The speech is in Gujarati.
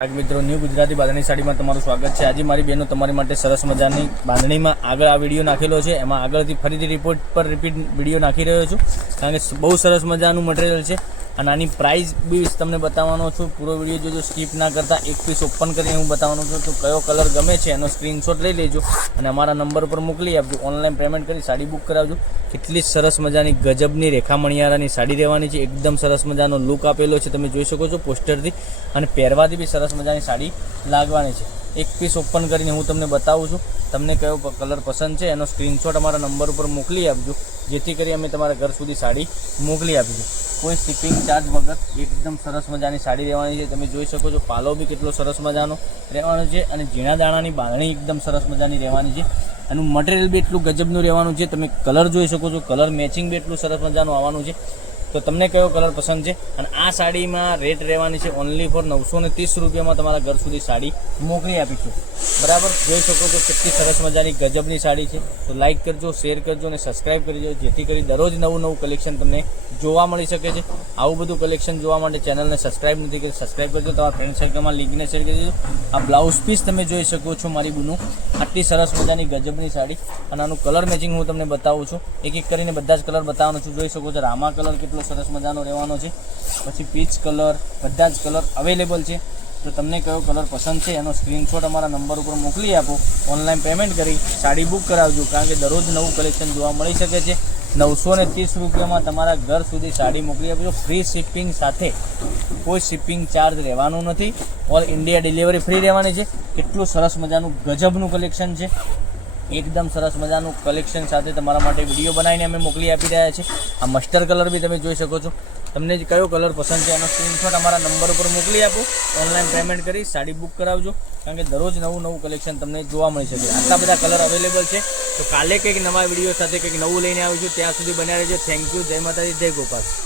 મિત્રો ન્યૂ ગુજરાતી બાંધણી સાડીમાં તમારું સ્વાગત છે। આજે મારી બહેનો તમારી માટે સરસ મજાની બાંધણીમાં આગળ આ વિડીયો નાખેલો છે, એમાં આગળથી ફરીથી રિપીટ વિડીયો નાખી રહ્યો છું, કારણ કે બહુ સરસ મજાનું મટીરિયલ છે અને આની પ્રાઇસ બી તમને બતાવવાનો છું। પૂરો વિડીયો જોજો, સ્કીપ ના કરતા। એક પીસ ઓપન કરીને હું બતાવવાનો છું, તો કયો કલર ગમે છે એનો સ્ક્રીનશોટ લઈ લેજો અને અમારા નંબર પર મોકલી આપજો। ઓનલાઈન પેમેન્ટ કરી સાડી બુક કરાવજો। કેટલી સરસ મજાની ગજબની રેખા મણિયારાની સાડી રહેવાની છે, એકદમ સરસ મજાનો લુક આપેલો છે, તમે જોઈ શકો છો પોસ્ટરથી, અને પહેરવાથી બી સરસ મજાની સાડી લાગવાની છે। એક પીસ ઓપન કરીને હું તમને બતાવું છું, તમને કયો કલર પસંદ છે એનો સ્ક્રીનશોટ અમારા નંબર ઉપર મોકલી આપજો, જેથી કરી અમે તમારા ઘર સુધી સાડી મોકલી આપીશું। કોઈ શિપિંગ ચાર્જ વગર એકદમ સરસ મજાની સાડી રહેવાની છે, તમે જોઈ શકો છો। પાલો બી કેટલો સરસ મજાનો રહેવાનો છે અને ઝીણા દાણાની બાંધણી એકદમ સરસ મજાની રહેવાની છે। એનું મટીરિયલ બી એટલું ગજબનું રહેવાનું છે, તમે કલર જોઈ શકો છો, કલર મેચિંગ બી એટલું સરસ મજાનું આવવાનું છે। તો તમને કયો કલર પસંદ છે? અને આ સાડીમાં રેટ રહેવાની છે ઓનલી ફોર 930 રૂપિયામાં તમારા ઘર સુધી સાડી મોકલી આપીશું, બરાબર। જોઈ શકો છો કેટલી સરસ મજાની ગજબની સાડી છે। તો લાઇક કરજો, શેર કરજો અને સબસ્ક્રાઈબ કરજો, જેથી કરી દરરોજ નવું કલેક્શન તમને જોવા મળી શકે છે। આવું બધું કલેક્શન જોવા માટે ચેનલને સબસ્ક્રાઈબ નથી કરી, સબસ્ક્રાઈબ કરજો, તમારા ફ્રેન્ડ સર્કલમાં લિંકને શેર કરી દેજો। આ બ્લાઉઝ પીસ તમે જોઈ શકો છો મારી બુનું, આટલી સરસ મજાની ગજબની સાડી, અને આનું કલર મેચિંગ હું તમને બતાવું છું, એક એક કરીને બધા જ કલર બતાવવાનો છું। જોઈ શકો છો રામા કલર કેટલો સરસ મજાનો રહેવાનો છે, પછી પીચ કલર, બધા જ કલર અવેલેબલ છે। તો તમને કયો કલર પસંદ છે એનો સ્ક્રીનશોટ અમારા નંબર ઉપર મોકલી આપો, ઓનલાઈન પેમેન્ટ કરી સાડી બુક કરાવજો, કારણ કે દરરોજ નવું કલેક્શન જોવા મળી શકે છે। 930 રૂપિયામાં તમારા ઘર સુધી સાડી મોકલી આપજો, ફ્રી શિપિંગ સાથે, કોઈ શિપિંગ ચાર્જ રહેવાનું નથી, ઓલ ઇન્ડિયા ડિલિવરી ફ્રી રહેવાની છે। કેટલું સરસ મજાનું ગજબનું કલેક્શન છે, એકદમ સરસ મજાનું કલેક્શન સાથે તમારા માટે વિડીયો બનાવીને અમે મોકલી આપી રહ્યા છીએ। આ મસ્ટર્ડ કલર બી તમે જોઈ શકો છો, તમને કયો કલર પસંદ છે એનો સ્ક્રીનશોટ અમારા નંબર ઉપર મોકલી આપો, ઓનલાઈન પેમેન્ટ કરી સાડી બુક કરાવજો, કારણ કે દરરોજ નવું કલેક્શન તમને જોવા મળી શકે। આટલા બધા કલર અવેલેબલ છે, તો કાલે કંઈક નવા વિડીયો સાથે કંઈક નવું લઈને આવીશું, ત્યાં સુધી બન્યા રહેજો। થેન્ક યુ, જય માતાજી, જય ગોપાલ।